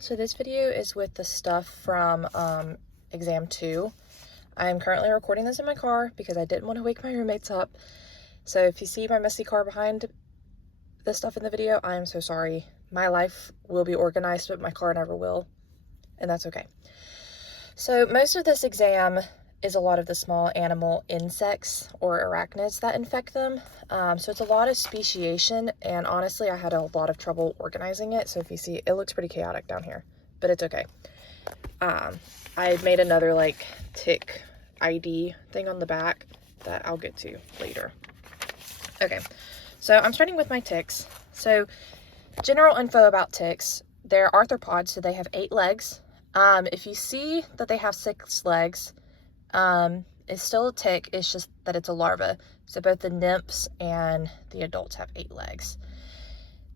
So this video is with the stuff from exam 2. I'm currently recording this in my car because I didn't want to wake my roommates up. So if you see my messy car behind the stuff in the video, I am so sorry. My life will be organized, but my car never will, and that's okay. So most of this exam is a lot of the small animal insects or arachnids that infect them. So it's a lot of speciation, and honestly, I had a lot of trouble organizing it. So if you see, it looks pretty chaotic down here, but it's okay. I made another like tick ID thing on the back that I'll get to later. Okay, so I'm starting with my ticks. So general info about ticks: they're arthropods, so they have 8 legs. If you see that they have 6 legs, it's still a tick. It's just that it's a larva. So both the nymphs and the adults have 8 legs.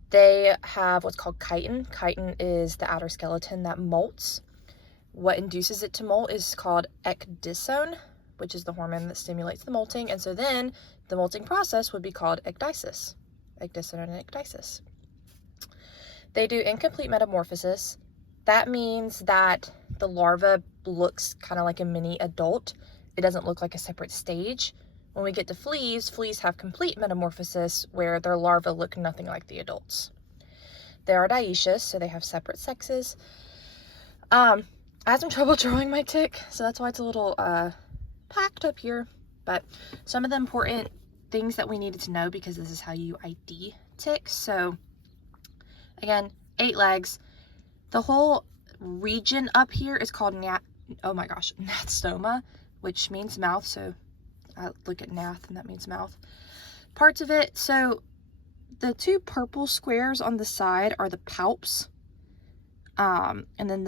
They have what's called chitin. Chitin is the outer skeleton that molts. What induces it to molt is called ecdysone, which is the hormone that stimulates the molting. And so then the molting process would be called ecdysis. Ecdysone and ecdysis. They do incomplete metamorphosis. That means that the larva looks kind of like a mini adult. It doesn't look like a separate stage. When we get to fleas, fleas have complete metamorphosis where their larvae look nothing like the adults. They are dioecious, so they have separate sexes. I had some trouble drawing my tick, so that's why it's a little packed up here. But some of the important things that we needed to know, because this is how you ID ticks. So again, 8 legs. The whole region up here is called nathstoma, which means mouth. So I look at nath and that means mouth. Parts of it, so the 2 purple squares on the side are the palps. And then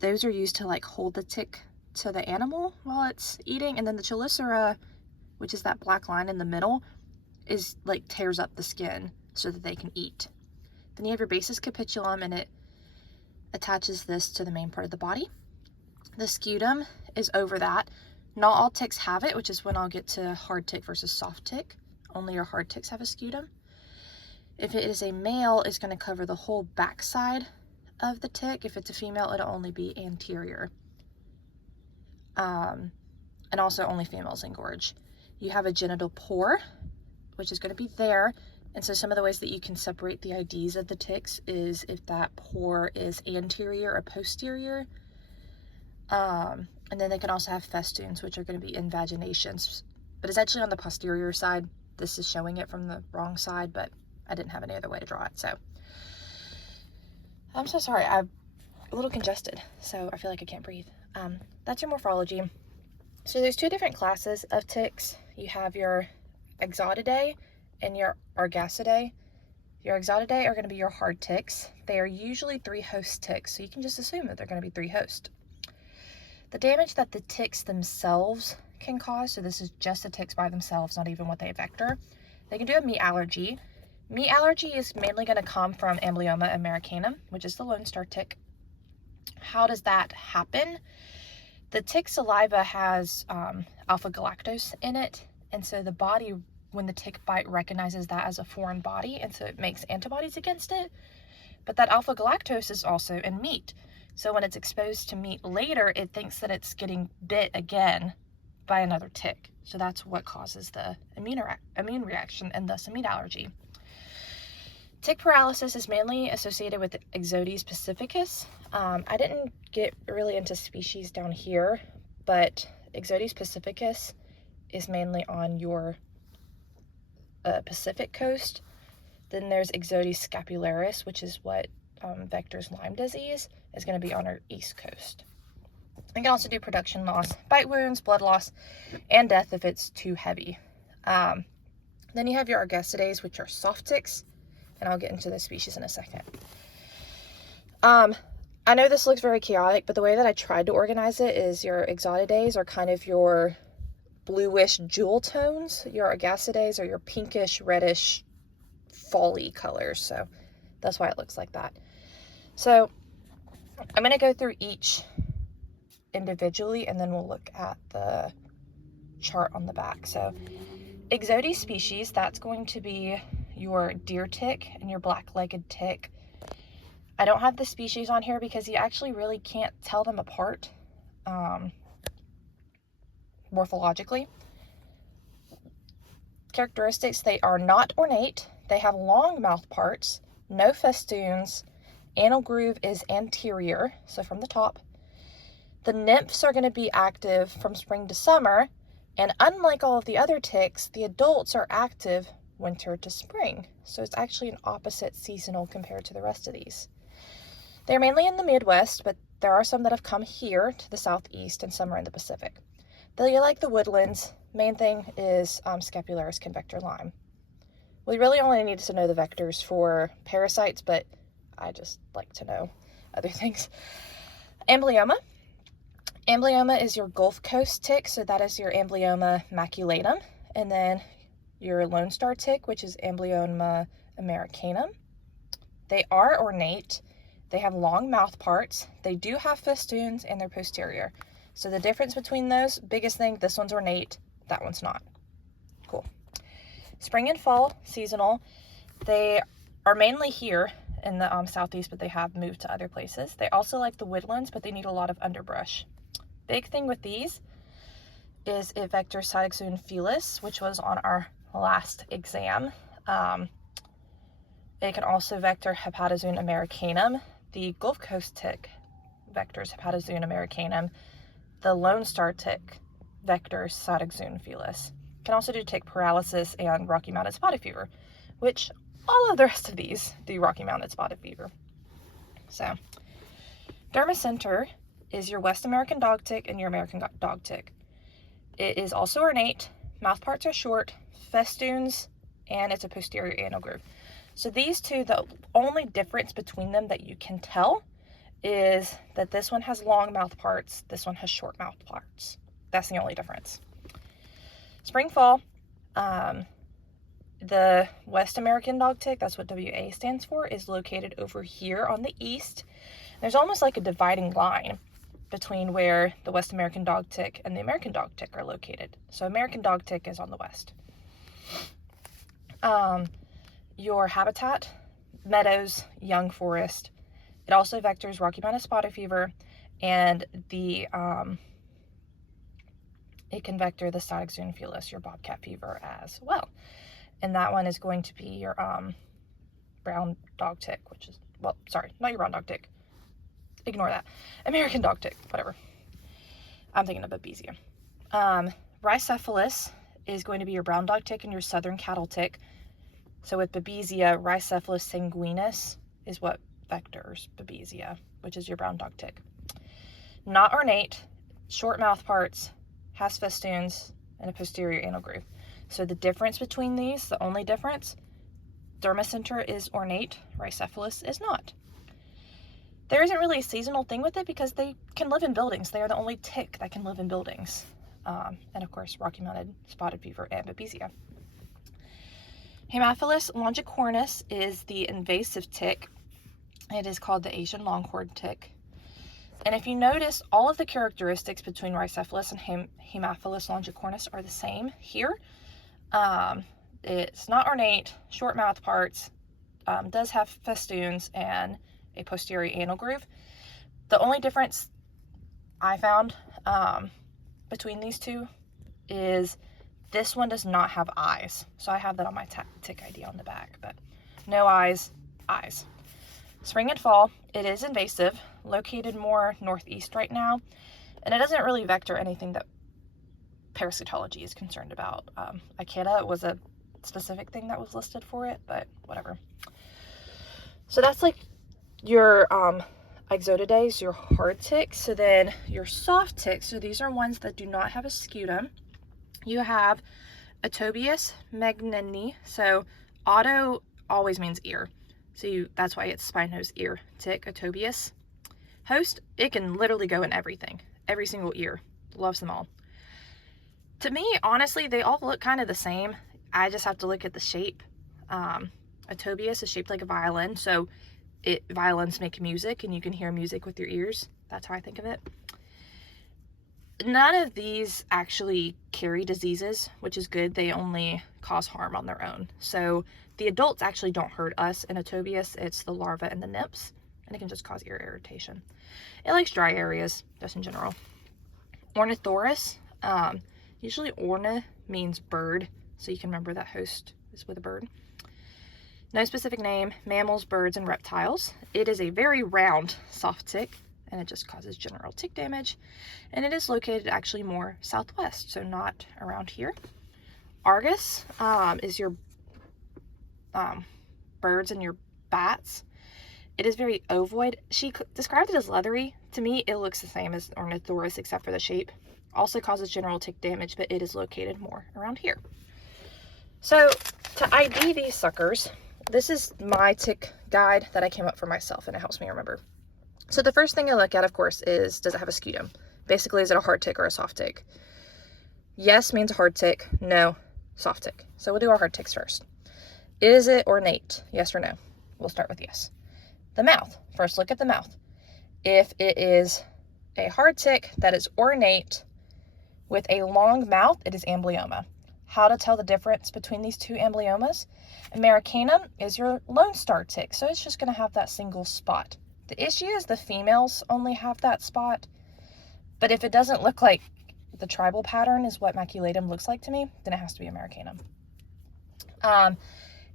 those are used to like hold the tick to the animal while it's eating. And then the chelicera, which is that black line in the middle, is like tears up the skin so that they can eat. Then you have your basis capitulum, and it attaches this to the main part of the body. The scutum is over that. Not all ticks have it, which is when I'll get to hard tick versus soft tick. Only your hard ticks have a scutum. If it is a male, it's going to cover the whole backside of the tick. If it's a female, it'll only be anterior. And also only females engorge. You have a genital pore, which is going to be there. And so some of the ways that you can separate the IDs of the ticks is if that pore is anterior or posterior. And then they can also have festoons, which are going to be invaginations. But it's actually on the posterior side. This is showing it from the wrong side, but I didn't have any other way to draw it. So I'm so sorry. I'm a little congested, so I feel like I can't breathe. That's your morphology. So there's 2 different classes of ticks. You have your Exotidae and your Argacidae. Your Exotidae are going to be your hard ticks. They are usually 3-host ticks, so you can just assume that they're going to be 3-host. The damage that the ticks themselves can cause, so this is just the ticks by themselves, not even what they vector. They can do a meat allergy. Meat allergy is mainly going to come from Amblyomma americanum, which is the Lone Star tick. How does that happen? The tick saliva has alpha-galactose in it, and so the body, when the tick bite, recognizes that as a foreign body, and so it makes antibodies against it. But that alpha-galactose is also in meat. So when it's exposed to meat later, it thinks that it's getting bit again by another tick. So that's what causes the immune reaction and thus a meat allergy. Tick paralysis is mainly associated with Ixodes pacificus. I didn't get really into species down here, but Ixodes pacificus is mainly on your Pacific coast. Then there's Ixodes scapularis, which is what vectors Lyme disease, is going to be on our east coast. You can also do production loss, bite wounds, blood loss, and death if it's too heavy. Then you have your Argacidae, which are soft ticks, and I'll get into the species in a second. I know this looks very chaotic, but the way that I tried to organize it is your Exotidae are kind of your bluish jewel tones. Your Argacidae are your pinkish, reddish, fall-y colors. So that's why it looks like that. So I'm going to go through each individually, and then we'll look at the chart on the back. So Ixodes species, that's going to be your deer tick and your black-legged tick. I don't have the species on here because you actually really can't tell them apart morphologically. Characteristics: they are not ornate, they have long mouth parts, no festoons, anal groove is anterior, so from the top. The nymphs are going to be active from spring to summer, and unlike all of the other ticks, the adults are active winter to spring. So it's actually an opposite seasonal compared to the rest of these. They're mainly in the Midwest, but there are some that have come here to the Southeast and some are in the Pacific. They like the woodlands. Main thing is Scapularis convector Lyme. We really only need to know the vectors for parasites, but I just like to know other things. Amblyomma. Amblyomma is your Gulf Coast tick, so that is your Amblyomma maculatum. And then your Lone Star tick, which is Amblyomma americanum. They are ornate. They have long mouth parts. They do have festoons and they're posterior. So the difference between those, biggest thing, this one's ornate, that one's not. Cool. Spring and fall, seasonal. They are mainly here in the Southeast, but they have moved to other places. They also like the woodlands, but they need a lot of underbrush. Big thing with these is it vectors Cytoxoon felis, which was on our last exam. It can also vector Hepatozoon americanum. The Gulf Coast tick vectors Hepatozoon americanum. The Lone Star tick vectors Cytoxoon felis. Can also do tick paralysis and Rocky Mountain spotted fever, which all of the rest of these do Rocky Mountain spotted fever. So, Dermacenter is your West American dog tick and your American dog tick. It is also ornate, mouth parts are short, festoons, and it's a posterior anal groove. So these two, the only difference between them that you can tell is that this one has long mouth parts, this one has short mouth parts. That's the only difference. Spring, fall, the West American dog tick, that's what WA stands for, is located over here on the east. There's almost like a dividing line between where the West American dog tick and the American dog tick are located. So American dog tick is on the west. Your habitat, meadows, young forest. It also vectors Rocky Mountain spotted fever, and it can vector the Cytoxoon felis, your bobcat fever, as well. And that one is going to be your brown dog tick, which is, well, sorry, not your brown dog tick. Ignore that. American dog tick, whatever. I'm thinking of Babesia. Rhicephalus is going to be your brown dog tick and your southern cattle tick. So with Babesia, Rhicephalus sanguinus is what vectors Babesia, which is your brown dog tick. Not ornate, short mouth parts, has festoons, and a posterior anal groove. So the difference between these, the only difference, Dermacenter is ornate, Rhicephalus is not. There isn't really a seasonal thing with it because they can live in buildings. They are the only tick that can live in buildings. And of course, Rocky Mountain spotted fever and Babesia. Haemophilus longicornis is the invasive tick. It is called the Asian longhorned tick. And if you notice, all of the characteristics between Rhicephalus and Haemophilus longicornis are the same here. It's not ornate, short mouth parts, does have festoons and a posterior anal groove. The only difference I found between these two is this one does not have eyes. So I have that on my tick ID on the back, but no eyes, eyes. Spring and fall, it is invasive, located more northeast right now, and it doesn't really vector anything that parasitology is concerned about. Icata was a specific thing that was listed for it, but whatever. So that's like your Ixotidae, your hard ticks. So then your soft ticks, so these are ones that do not have a scutum. You have Atobius magnani. So auto always means ear. So that's why it's spine, nose, ear tick, Atobius. Host, it can literally go in everything. Every single ear. Loves them all. To me, honestly, they all look kind of the same. I just have to look at the shape. Atobius is shaped like a violin, so violins make music and you can hear music with your ears. That's how I think of it. None of these actually carry diseases, which is good. They only cause harm on their own. So the adults actually don't hurt us in Atobius. It's the larvae and the nymphs. and it can just cause ear irritation. It likes dry areas, just in general. Ornithorus, usually orna means bird, so you can remember that host is with a bird. No specific name, mammals, birds, and reptiles. It is a very round soft tick, and it just causes general tick damage. And it is located actually more southwest, so not around here. Argus is your birds and your bats. It is very ovoid. She described it as leathery. To me, it looks the same as Ornithorus except for the shape. Also causes general tick damage, but it is located more around here. So to ID these suckers, this is my tick guide that I came up for myself, and it helps me remember. So the first thing I look at, of course, is does it have a scutum? Basically, is it a hard tick or a soft tick? Yes means a hard tick. No, soft tick. So we'll do our hard ticks first. Is it ornate? Yes or no? We'll start with yes. The mouth. First, look at the mouth. If it is a hard tick that is ornate with a long mouth, it is amblyoma. How to tell the difference between these two amblyomas? Americanum is your lone star tick, so it's just going to have that single spot. The issue is the females only have that spot, but if it doesn't look like the tribal pattern is what maculatum looks like to me, then it has to be Americanum.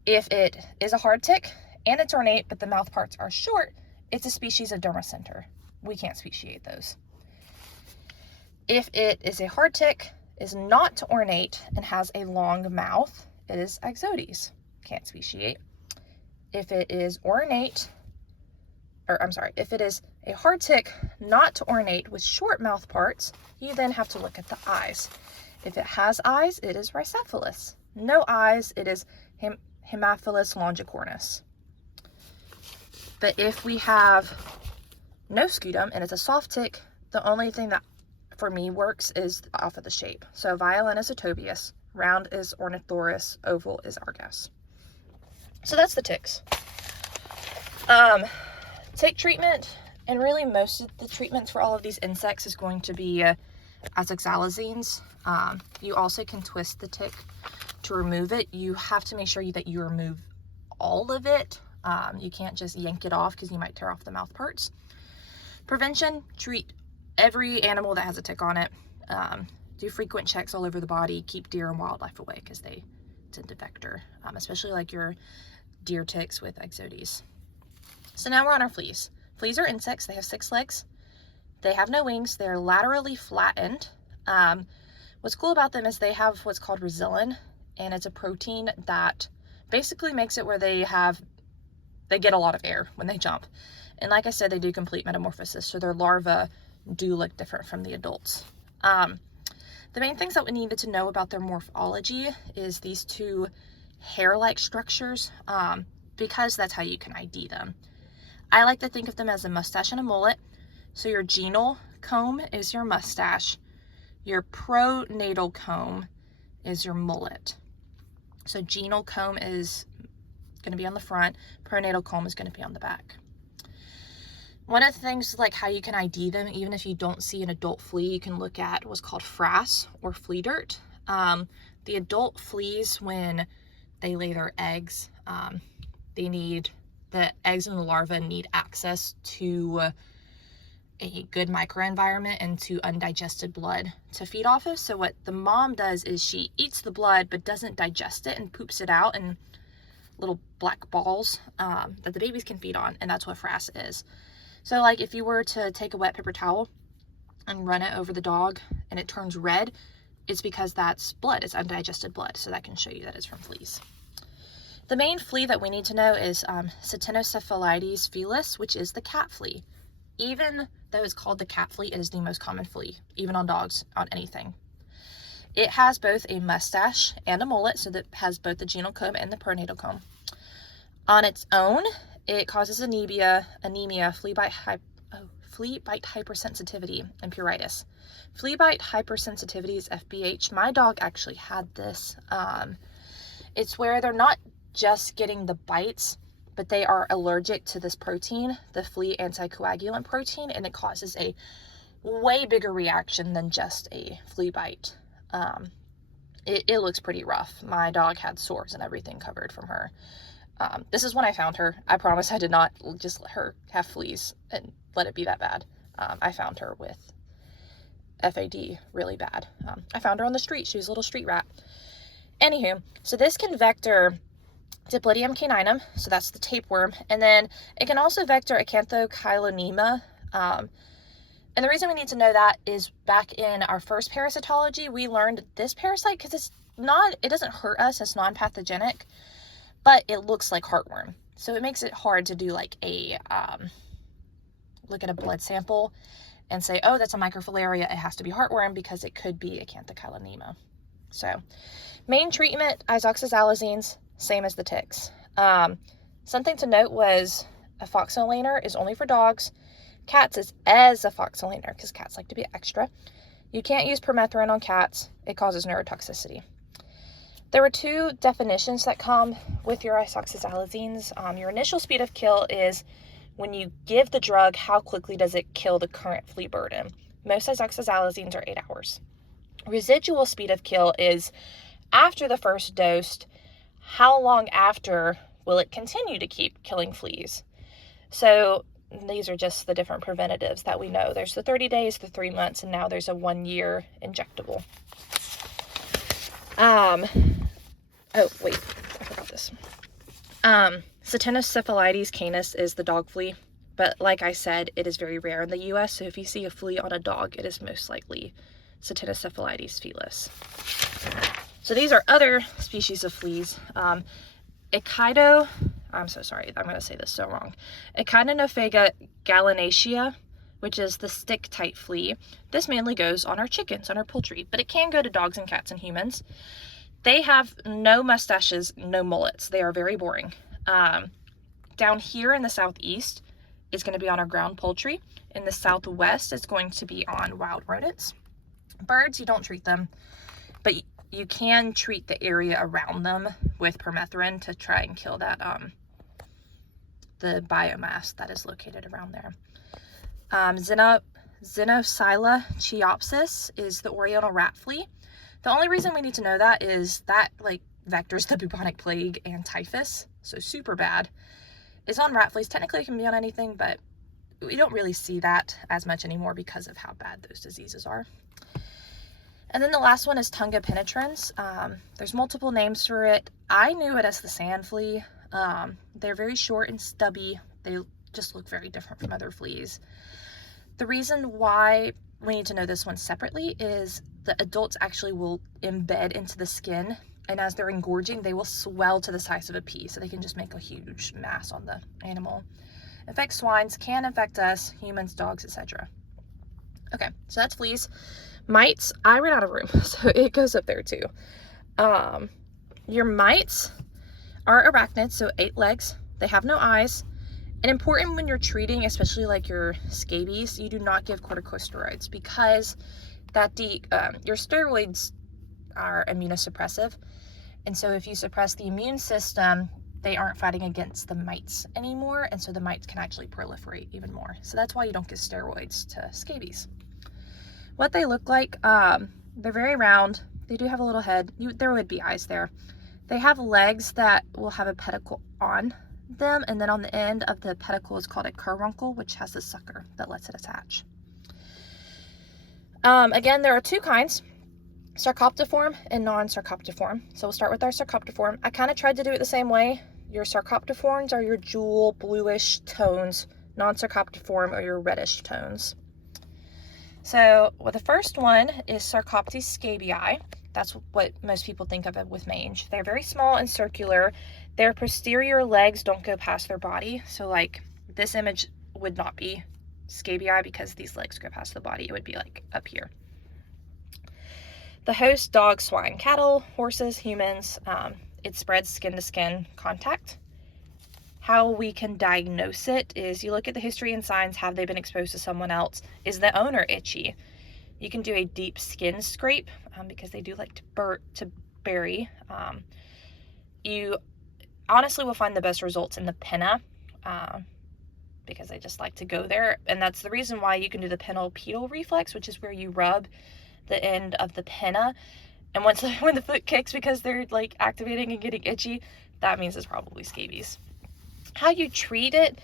If it is a hard tick and it's ornate, but the mouth parts are short, it's a species of Dermacenter. We can't speciate those. If it is a hard tick, is not ornate, and has a long mouth, it is Ixodes. Can't speciate. If it is ornate, if it is a hard tick not ornate with short mouth parts, you then have to look at the eyes. If it has eyes, it is Rhicephalus. No eyes, it is Haemophilus longicornis. But if we have no scutum and it's a soft tick, the only thing that for me works is off of the shape. So violin is Atobius, round is Ornithorus, oval is Argus. So that's the ticks. Tick treatment, and really most of the treatments for all of these insects is going to be azoxylazines. You also can twist the tick to remove it. You have to make sure that you remove all of it. You can't just yank it off because you might tear off the mouth parts. Prevention, treat every animal that has a tick on it. Do frequent checks all over the body. Keep deer and wildlife away because they tend to vector, especially like your deer ticks with Ixodes. So now we're on our fleas. Fleas are insects. They have 6 legs. They have no wings. They're laterally flattened. What's cool about them is they have what's called resilin, and it's a protein that basically makes it where they get a lot of air when they jump. And like I said, they do complete metamorphosis, so their larvae do look different from the adults. The main things that we needed to know about their morphology is these 2 hair-like structures, because that's how you can ID them. I like to think of them as a mustache and a mullet. So your genal comb is your mustache. Your pronatal comb is your mullet. So genal comb is going to be on the front. Pronatal comb is going to be on the back. One of the things like how you can ID them, even if you don't see an adult flea, you can look at what's called frass or flea dirt. The adult fleas, when they lay their eggs, the eggs and the larvae need access to a good microenvironment and to undigested blood to feed off of. So what the mom does is she eats the blood but doesn't digest it and poops it out in little black balls that the babies can feed on, and that's what frass is. So like if you were to take a wet paper towel and run it over the dog and it turns red, it's because that's blood. It's undigested blood, so that can show you that it's from fleas. The main flea that we need to know is Ctenocephalides felis, which is the cat flea. Even though it's called the cat flea, it is the most common flea, even on dogs, on anything. It has both a mustache and a mullet, so that has both the genal comb and the pronatal comb. On its own, it causes anemia, flea bite hypersensitivity, and pruritus. Flea bite hypersensitivity is FBH. My dog actually had this. It's where they're not just getting the bites, but they are allergic to this protein, the flea anticoagulant protein, and it causes a way bigger reaction than just a flea bite. It looks pretty rough. My dog had sores and everything covered from her. This is when I found her. I promise I did not just let her have fleas and let it be that bad. I found her with FAD really bad. I found her on the street. She was a little street rat. Anywho, so this can vector Diploidium caninum, so that's the tapeworm, and then it can also vector Acanthocylonema. And the reason we need to know that is back in our first parasitology, we learned this parasite because it doesn't hurt us, it's non-pathogenic, but it looks like heartworm. So it makes it hard to do like a, look at a blood sample and say, oh, that's a microfilaria, it has to be heartworm, because it could be Acanthocylonema. So main treatment, isoxazolazines, same as the ticks. Something to note was afoxolaner is only for dogs. Cats is as afoxolaner because cats like to be extra. You can't use permethrin on cats. It causes neurotoxicity. There were 2 definitions that come with your isoxazolazines. Your initial speed of kill is when you give the drug, how quickly does it kill the current flea burden? Most isoxazolazines are 8 hours. Residual speed of kill is after the first dose, how long after will it continue to keep killing fleas? So these are just the different preventatives that we know. There's the 30 days, the 3 months, and now there's a 1-year injectable. Oh, wait, I forgot this. Ctenocephalides canis is the dog flea, but like I said, it is very rare in the US, so if you see a flea on a dog, it is most likely Ctenocephalides felis. So these are other species of fleas. I'm so sorry, I'm going to say this so wrong. Echinonophaga gallinaceae, which is the stick-type flea. This mainly goes on our chickens, on our poultry, but it can go to dogs and cats and humans. They have no mustaches, no mullets. They are very boring. Down here in the southeast, it's going to be on our ground poultry. In the southwest, it's going to be on wild rodents. Birds, you don't treat them, but you can treat the area around them with permethrin to try and kill that, the biomass that is located around there. Xenophila chiopsis is the oriental rat flea. The only reason we need to know that is that like vectors the bubonic plague and typhus, so super bad. It's on rat fleas. Technically it can be on anything, but we don't really see that as much anymore because of how bad those diseases are. And then the last one is Tunga penetrans. There's multiple names for it. I knew it as the sand flea. They're very short and stubby. They just look very different from other fleas. The reason why we need to know this one separately is the adults actually will embed into the skin, and as they're engorging, they will swell to the size of a pea, so they can just make a huge mass on the animal. Infects swines, can infect us, humans, dogs, etc. Okay, so that's fleas. Mites, I ran out of room, so it goes up there too. Your mites are arachnids, so 8 legs. They have no eyes. And important when you're treating, especially like your scabies, you do not give corticosteroids because your steroids are immunosuppressive. And so if you suppress the immune system, they aren't fighting against the mites anymore. And so the mites can actually proliferate even more. So that's why you don't give steroids to scabies. What they look like, they're very round. They do have a little head. There would be eyes there. They have legs that will have a pedicle on them, and then on the end of the pedicle is called a carbuncle, which has a sucker that lets it attach. Again, there are 2 kinds, sarcoptiform and non-sarcoptiform. So we'll start with our sarcoptiform. I kind of tried to do it the same way. Your sarcoptiforms are your jewel bluish tones. Non-sarcoptiform are your reddish tones. So the first one is Sarcoptes scabii. That's what most people think of it with mange. They're very small and circular. Their posterior legs don't go past their body. So like this image would not be scabii because these legs go past the body. It would be like up here. The host, dogs, swine, cattle, horses, humans, it spreads skin to skin contact. How we can diagnose it is you look at the history and signs. Have they been exposed to someone else? Is the owner itchy? You can do a deep skin scrape because they do like to bury. You honestly will find the best results in the pinna because they just like to go there. And that's the reason why you can do the pinnal-pedal reflex, which is where you rub the end of the pinna. And when the foot kicks because they're like activating and getting itchy, that means it's probably scabies. How you treat it,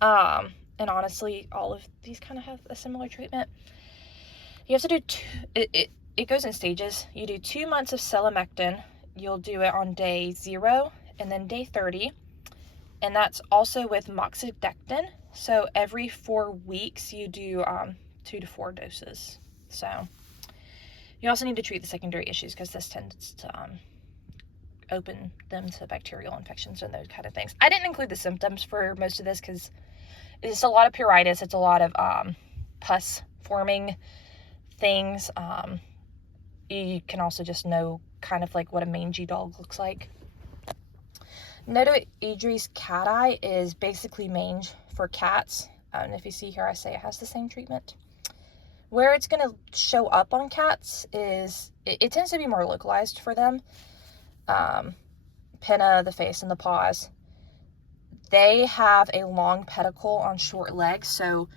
and honestly, all of these kind of have a similar treatment. You have to do it goes in stages. You do 2 months of selamectin. You'll do it on day 0 and then day 30. And that's also with moxidectin. So every 4 weeks you do 2 to 4 doses. So you also need to treat the secondary issues because this tends to open them to bacterial infections and those kind of things. I didn't include the symptoms for most of this because it's a lot of pruritus. It's a lot of pus forming things. You can also just know kind of like what a mangy dog looks like. Notoedres cati is basically mange for cats. And if you see here, I say it has the same treatment. Where it's going to show up on cats is, it tends to be more localized for them. Pinna, the face, and the paws. They have a long pedicle on short legs, so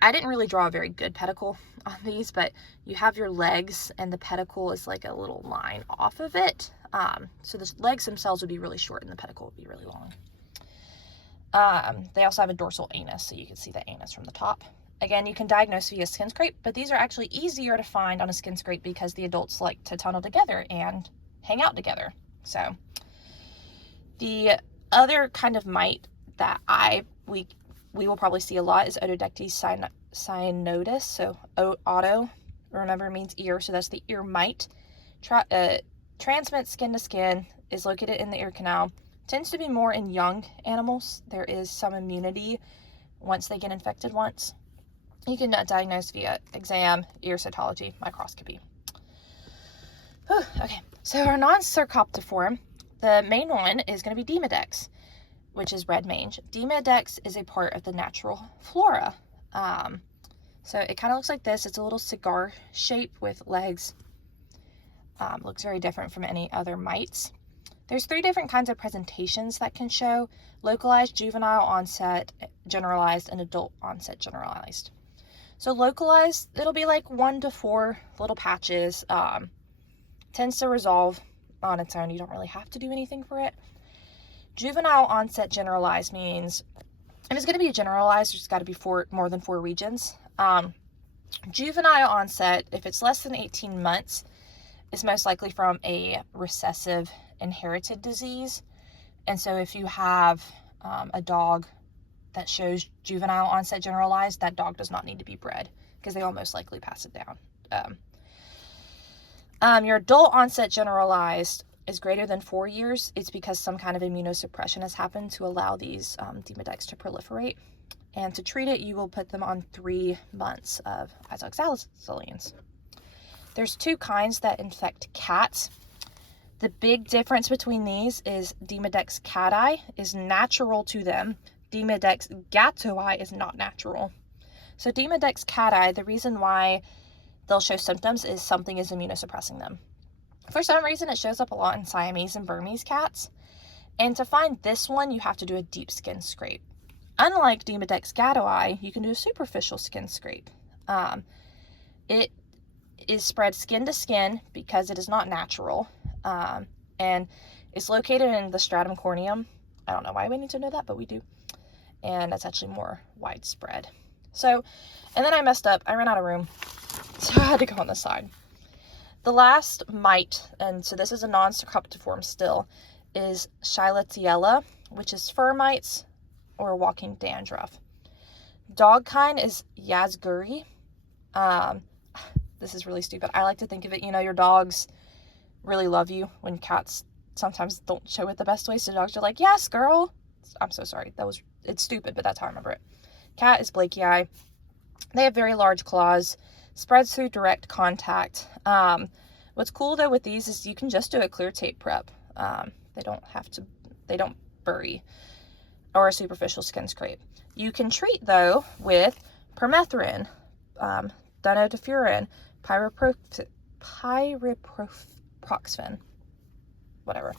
I didn't really draw a very good pedicle on these, but you have your legs and the pedicle is like a little line off of it. So the legs themselves would be really short and the pedicle would be really long. They also have a dorsal anus, so you can see the anus from the top. Again, you can diagnose via skin scrape, but these are actually easier to find on a skin scrape because the adults like to tunnel together and hang out together. So the other kind of mite that we will probably see a lot is Otodectes cyanotus. So auto, remember, means ear, so that's the ear mite. Transmits skin to skin, is located in the ear canal. Tends to be more in young animals. There is some immunity once they get infected once. You can diagnose via exam, ear cytology, microscopy. Whew, okay, so our non-cercoptiform, the main one is going to be Demodex, which is red mange. Demodex is a part of the natural flora. So it kind of looks like this. It's a little cigar shape with legs. Looks very different from any other mites. There's 3 different kinds of presentations that can show: localized, juvenile onset, generalized, and adult onset generalized. So localized, it'll be like 1 to 4 little patches. Tends to resolve on its own. You don't really have to do anything for it. Juvenile onset generalized means, if it's going to be generalized, there's got to be more than 4 regions. Juvenile onset, if it's less than 18 months, is most likely from a recessive inherited disease. And so if you have a dog that shows juvenile onset generalized, that dog does not need to be bred because they will most likely pass it down. Your adult onset generalized is greater than 4 years. It's because some kind of immunosuppression has happened to allow these Demodex to proliferate. And to treat it, you will put them on 3 months of isoxazolines. There's 2 kinds that infect cats. The big difference between these is Demodex cati is natural to them. Demodex gatoi is not natural. So Demodex cati, the reason why they'll show symptoms is something is immunosuppressing them. For some reason, it shows up a lot in Siamese and Burmese cats. And to find this one, you have to do a deep skin scrape. Unlike Demodex gatoi, you can do a superficial skin scrape. It is spread skin to skin because it is not natural. And it's located in the stratum corneum. I don't know why we need to know that, but we do. And that's actually more widespread. So, and then I messed up. I ran out of room. So I had to go on the side. The last mite, and so this is a non-cercoptiform still, is Shilatiella, which is fur mites or walking dandruff. Dog kind is Yazguri. This is really stupid. I like to think of it, your dogs really love you when cats sometimes don't show it the best way. So dogs are like, yes, girl. I'm so sorry. It's stupid, but that's how I remember it. Cat is Blakii. They have very large claws. Spreads through direct contact. What's cool though with these is you can just do a clear tape prep. They don't bury or a superficial skin scrape. You can treat though with permethrin, dinotefuran, pyriproxfen, whatever.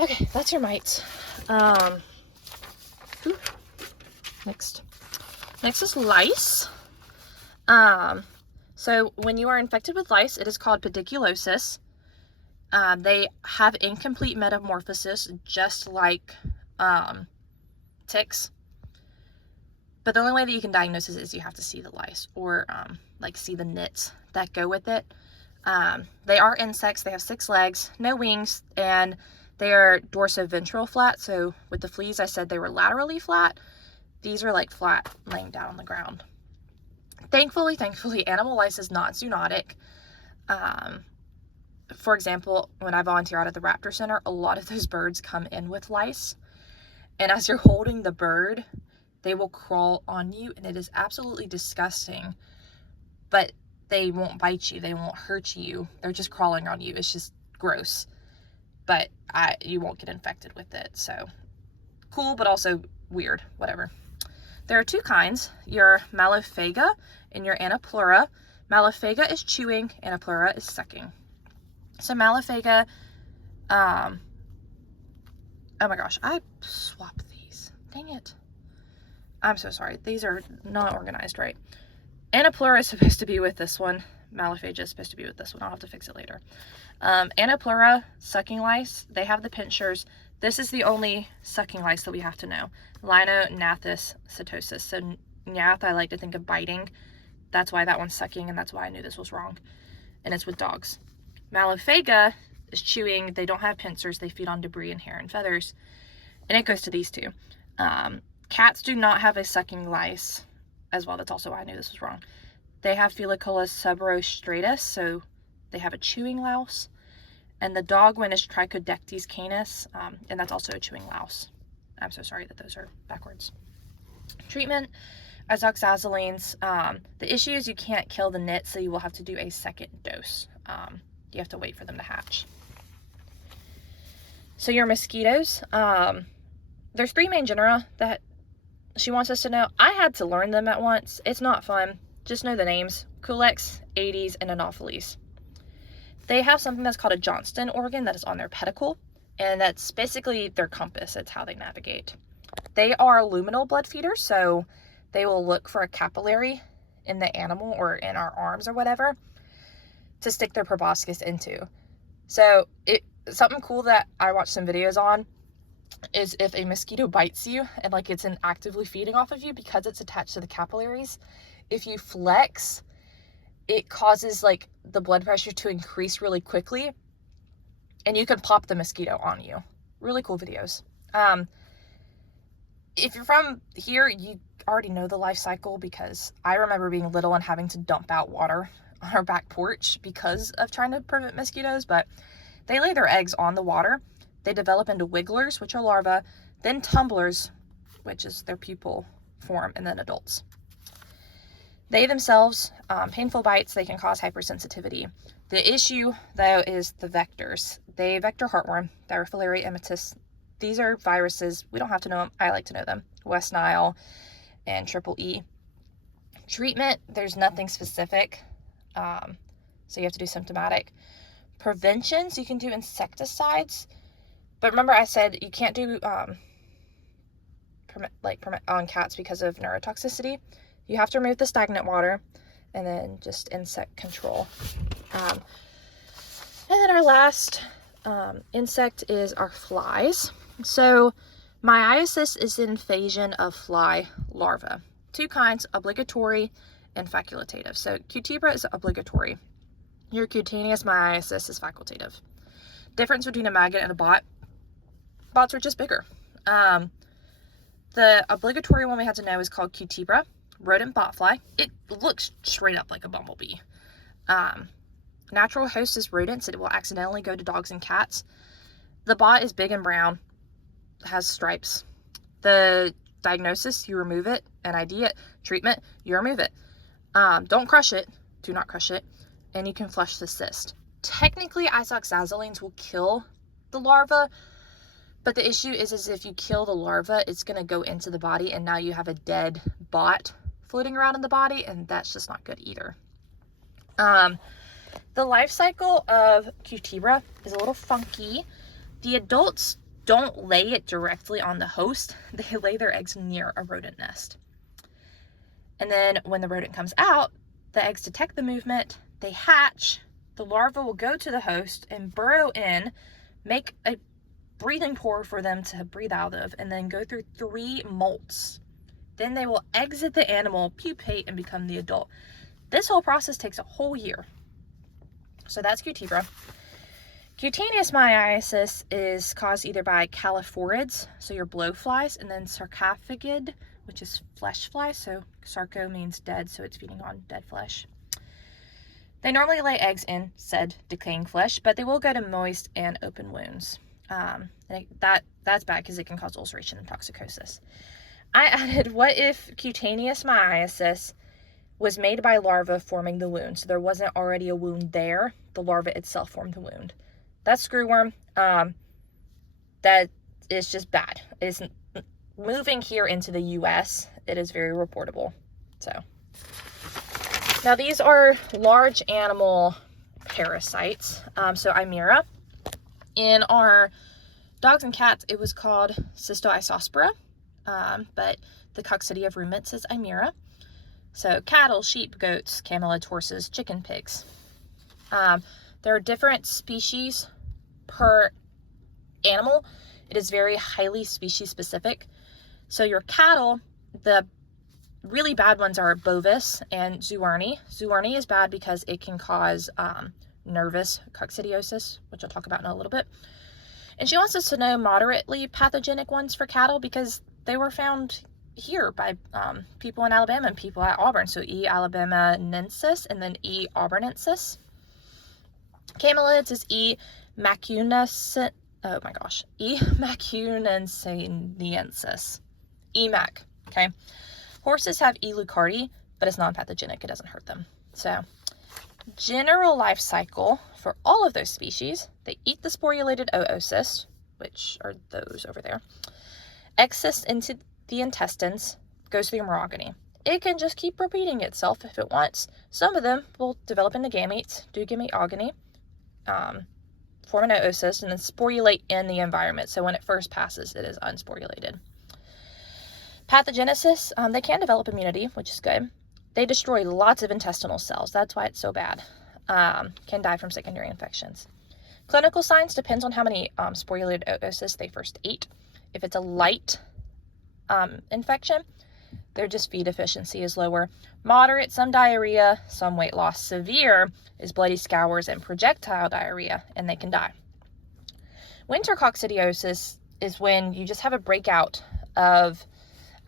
Okay, that's your mites. Next is lice. So when you are infected with lice, it is called pediculosis. They have incomplete metamorphosis, just like ticks. But the only way that you can diagnose it is you have to see the lice, or like see the nits that go with it. They are insects. They have 6 legs, no wings, and they are dorsoventral flat. So with the fleas, I said they were laterally flat. These are like flat, laying down on the ground. Thankfully, animal lice is not zoonotic. For example, when I volunteer out at the Raptor Center, a lot of those birds come in with lice. And as you're holding the bird, they will crawl on you, and it is absolutely disgusting. But they won't bite you. They won't hurt you. They're just crawling on you. It's just gross. But you won't get infected with it. So cool, but also weird. Whatever. There are 2 kinds, your Malophaga and your Anapleura. Malophaga is chewing, Anapleura is sucking. So Malophaga, oh my gosh, I swapped these. Dang it. I'm so sorry. These are not organized right. Anapleura is supposed to be with this one. Malophaga is supposed to be with this one. I'll have to fix it later. Anapleura, sucking lice, they have the pinchers. This is the only sucking lice that we have to know. Linognathes setosis. So gnath, I like to think of biting. That's why that one's sucking, and that's why I knew this was wrong. And it's with dogs. Malophaga is chewing. They don't have pincers. They feed on debris and hair and feathers. And it goes to these 2. Cats do not have a sucking lice as well. That's also why I knew this was wrong. They have Felicola subrostratus, so they have a chewing louse. And the dog one is Trichodectes canis, and that's also a chewing louse. I'm so sorry that those are backwards. Treatment, isoxazolines. The issue is you can't kill the nits, so you will have to do a second dose. You have to wait for them to hatch. So your mosquitoes, there's 3 main genera that she wants us to know. I had to learn them at once. It's not fun. Just know the names. Culex, Aedes, and Anopheles. They have something that's called a Johnston organ that is on their pedicle, and that's basically their compass. It's how they navigate. They are luminal blood feeders, so they will look for a capillary in the animal or in our arms or whatever to stick their proboscis into. So something cool that I watched some videos on is if a mosquito bites you and like it's actively feeding off of you, because it's attached to the capillaries, if you flex, it causes like the blood pressure to increase really quickly, and you can pop the mosquito on you. Really cool videos. If you're from here, you already know the life cycle, because I remember being little and having to dump out water on our back porch because of trying to prevent mosquitoes. But they lay their eggs on the water. They develop into wigglers, which are larvae, then tumblers, which is their pupal form, and then adults. They themselves, painful bites, they can cause hypersensitivity. The issue, though, is the vectors. They vector heartworm, Dirophilaria immitis. These are viruses. We don't have to know them. I like to know them. West Nile and Triple E. Treatment, there's nothing specific, so you have to do symptomatic. Preventions, you can do insecticides. But remember I said you can't do on cats because of neurotoxicity. You have to remove the stagnant water, and then just insect control. And then our last insect is our flies. So myiasis is the invasion of fly larvae. 2 kinds, obligatory and facultative. So Cutibra is obligatory. Your cutaneous myiasis is facultative. Difference between a maggot and a bot. Bots are just bigger. The obligatory one we had to know is called Cutibra, rodent botfly. It looks straight up like a bumblebee. Natural host is rodents. It will accidentally go to dogs and cats. The bot is big and brown, has stripes. The diagnosis, you remove it, and ID it. Treatment, you remove it. Don't crush it. Do not crush it. And you can flush the cyst. Technically, isoxazolines will kill the larva, but the issue is if you kill the larva, it's going to go into the body, and now you have a dead bot floating around in the body, and that's just not good either. The life cycle of Cutibra is a little funky. The adults don't lay it directly on the host. They lay their eggs near a rodent nest. And then when the rodent comes out, the eggs detect the movement, they hatch, the larva will go to the host and burrow in, make a breathing pore for them to breathe out of, and then go through 3 molts. Then they will exit the animal, pupate, and become the adult. This whole process takes a whole year. So that's Cutebra. Cutaneous myiasis is caused either by caliphorids, so your blowflies, and then sarcophagid, which is flesh flies. So sarco means dead, so it's feeding on dead flesh. They normally lay eggs in said decaying flesh, but they will go to moist and open wounds. That's bad because it can cause ulceration and toxicosis. I added, what if cutaneous myiasis was made by larvae forming the wound? So there wasn't already a wound there. The larva itself formed the wound. That's screwworm. That is just bad. It is moving here into the US. It is very reportable. So now these are large animal parasites. So Imira. In our dogs and cats, it was called Cystoisospora, but the coccidia of ruminants is Imira. So cattle, sheep, goats, camelids, horses, chicken, pigs. There are different species per animal. It is very highly species specific. So your cattle, the really bad ones are Bovis and Zooarnie. Zooarnie is bad because it can cause nervous coccidiosis, which I'll talk about in a little bit. And she wants us to know moderately pathogenic ones for cattle because they were found here by people in Alabama and people at Auburn. So E. alabamensis and then E. auburnensis. Camelids is E. macunensis. Oh my gosh. E. macunensis. EMAC. Okay. Horses have E. leucardi, but it's non-pathogenic. It doesn't hurt them. So general life cycle for all of those species, they eat the sporulated oocyst, which are those over there, exits into the intestines, goes through merogony. It can just keep repeating itself if it wants. Some of them will develop into gametes, do gameteogony, form an oocyst, and then sporulate in the environment. So when it first passes, it is unsporulated. Pathogenesis, they can develop immunity, which is good. They destroy lots of intestinal cells. That's why it's so bad. Can die from secondary infections. Clinical signs depends on how many sporulated oocysts they first ate. If it's a light infection, their just feed efficiency is lower. Moderate, some diarrhea, some weight loss. Severe is bloody scours and projectile diarrhea, and they can die. Winter coccidiosis is when you just have a breakout of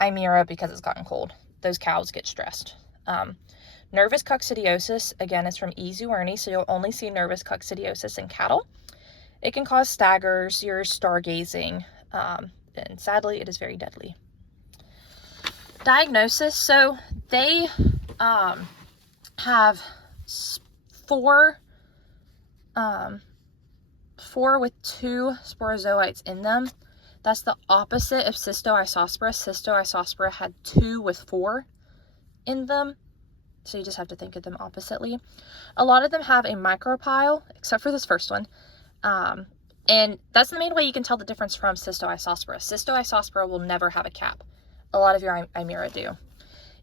Imira because it's gotten cold. Those cows get stressed. Nervous coccidiosis, again, is from E. zooarnie, so you'll only see nervous coccidiosis in cattle. It can cause staggers, you're stargazing, and sadly, it is very deadly. Diagnosis, so they have 4 with 2 sporozoites in them. That's the opposite of Cystoisospora. Cystoisospora had 2 with 4 in them. So you just have to think of them oppositely. A lot of them have a micropyle, except for this first one. And that's the main way you can tell the difference from Cystoisospora. Cystoisospora will never have a cap. A lot of your Imira do.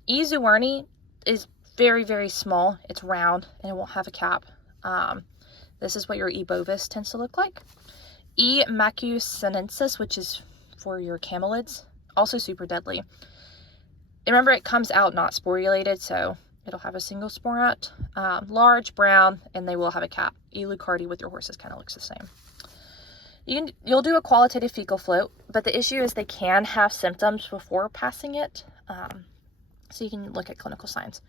E. zooarnie is very, very small. It's round and it won't have a cap. This is what your E. bovis tends to look like. E. macunensis, which is for your camelids, also super deadly. Remember, it comes out not sporulated, so it'll have a single spore out. Large, brown, and they will have a cap. E. leucardi with your horses kind of looks the same. You'll do a qualitative fecal float, but the issue is they can have symptoms before passing it. So you can look at clinical signs.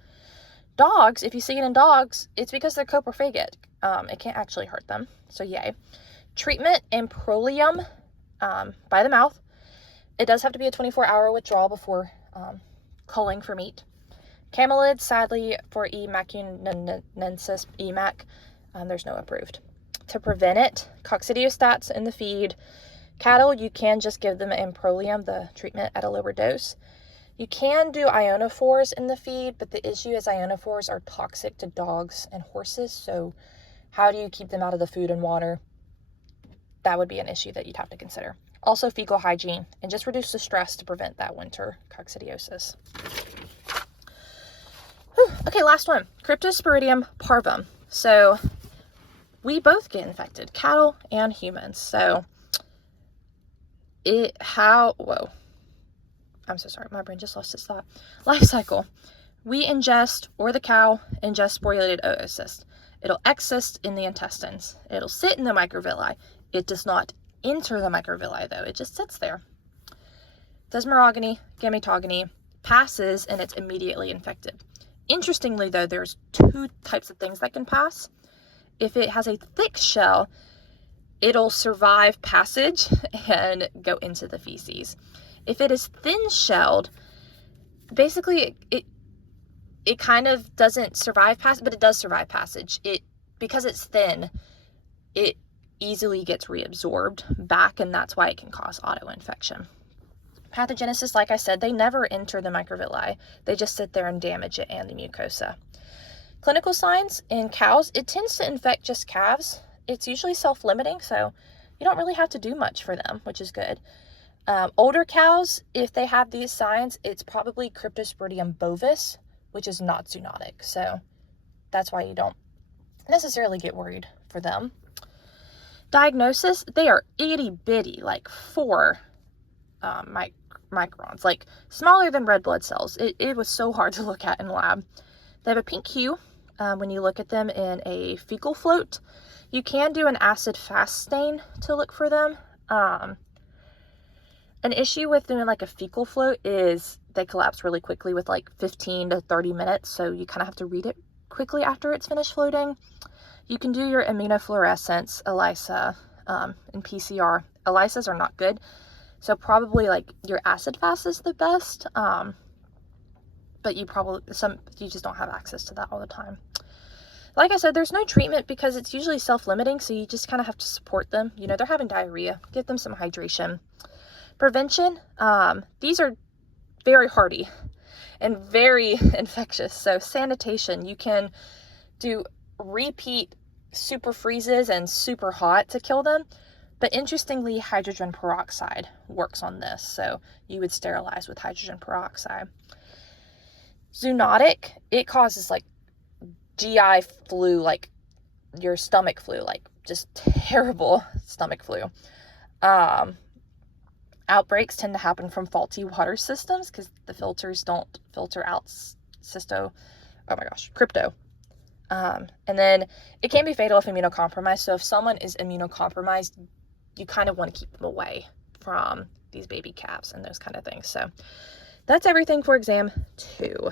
Dogs, if you see it in dogs, it's because they're coprophagic. It can't actually hurt them, so yay. Treatment, Improlium by the mouth. It does have to be a 24-hour withdrawal before culling for meat. Camelids, sadly, for E. macunensis, EMAC, there's no approved. To prevent it, coccidiostats in the feed. Cattle, you can just give them Improlium, the treatment, at a lower dose. You can do ionophores in the feed, but the issue is ionophores are toxic to dogs and horses, so how do you keep them out of the food and water? That would be an issue that you'd have to consider. Also, fecal hygiene, and just reduce the stress to prevent that winter coccidiosis. Whew. Okay, last one. Cryptosporidium parvum. So we both get infected, cattle and humans. So whoa, I'm so sorry, my brain just lost its thought. Life cycle. We ingest, or the cow ingests sporulated oocyst. It'll exist in the intestines. It'll sit in the microvilli. It does not enter the microvilli though, it just sits there. Does merogamy, gametogamy, passes, and it's immediately infected. Interestingly though, there's two types of things that can pass. If it has a thick shell, it'll survive passage and go into the feces. If it is thin-shelled, basically it kind of doesn't survive passage, but it does survive passage. Because it's thin, it easily gets reabsorbed back, and that's why it can cause autoinfection. Pathogenesis, like I said, they never enter the microvilli. They just sit there and damage it and the mucosa. Clinical signs in cows, it tends to infect just calves. It's usually self-limiting, so you don't really have to do much for them, which is good. Older cows, if they have these signs, it's probably Cryptosporidium bovis, which is not zoonotic. So that's why you don't necessarily get worried for them. Diagnosis, they are itty bitty, like 4 microns, like smaller than red blood cells. It was so hard to look at in lab. They have a pink hue when you look at them in a fecal float. You can do an acid fast stain to look for them. An issue with doing like a fecal float is they collapse really quickly with like 15 to 30 minutes, so you kind of have to read it quickly after it's finished floating. You can do your immunofluorescence, ELISA, and PCR. ELISAs are not good, so probably like your acid fast is the best, but you just don't have access to that all the time. Like I said, there's no treatment because it's usually self-limiting, so you just kind of have to support them. You know, they're having diarrhea, give them some hydration. Prevention, these are very hardy and very infectious. So sanitation, you can do repeat super freezes and super hot to kill them. But interestingly, hydrogen peroxide works on this. So you would sterilize with hydrogen peroxide. Zoonotic, it causes like GI flu, like your stomach flu, like just terrible stomach flu. Outbreaks tend to happen from faulty water systems because the filters don't filter out crypto. And then it can be fatal if immunocompromised. So if someone is immunocompromised, you kind of want to keep them away from these baby calves and those kind of things. So that's everything for exam 2.